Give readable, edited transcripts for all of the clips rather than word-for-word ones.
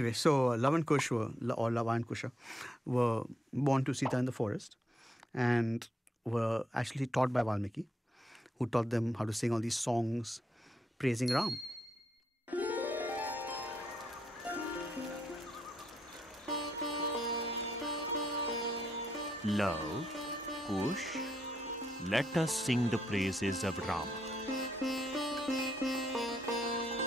Anyway, so Lava and Kush or Lava and Kusha, were born to Sita in the forest and were actually taught by Valmiki, who taught them how to sing all these songs praising Ram. Love, Kush, let us sing the praises of Rama.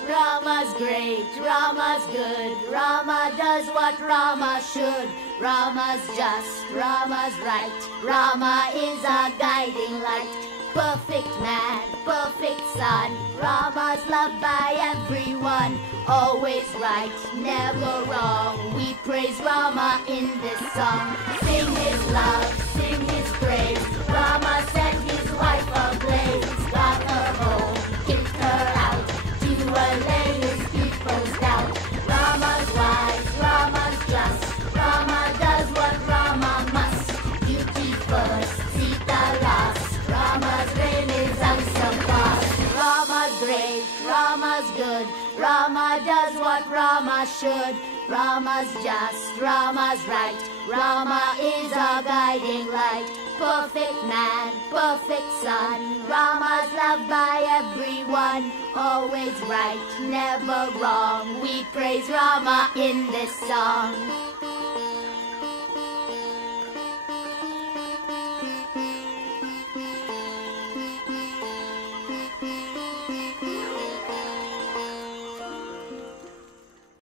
Rama's great, Rama's good, Rama does what Rama should. Rama's just, Rama's right, Rama is our guiding light. Perfect man, perfect son, Rama's loved by everyone. Always right, never wrong, we praise Rama in this song. Sing his love, sing his praise, Rama set his wife ablaze. Got her home, kicked her out, to allay his people's doubt. Rama's wise, Rama's just, Rama does what Rama must. Duty first, Sita last, Rama's reign is unsurpassed. Rama's great, Rama's good, Rama does what Rama should. Rama's just, Rama's right, Rama is our guiding light. Perfect man, perfect son, Rama's loved by everyone. Always right, never wrong, we praise Rama in this song.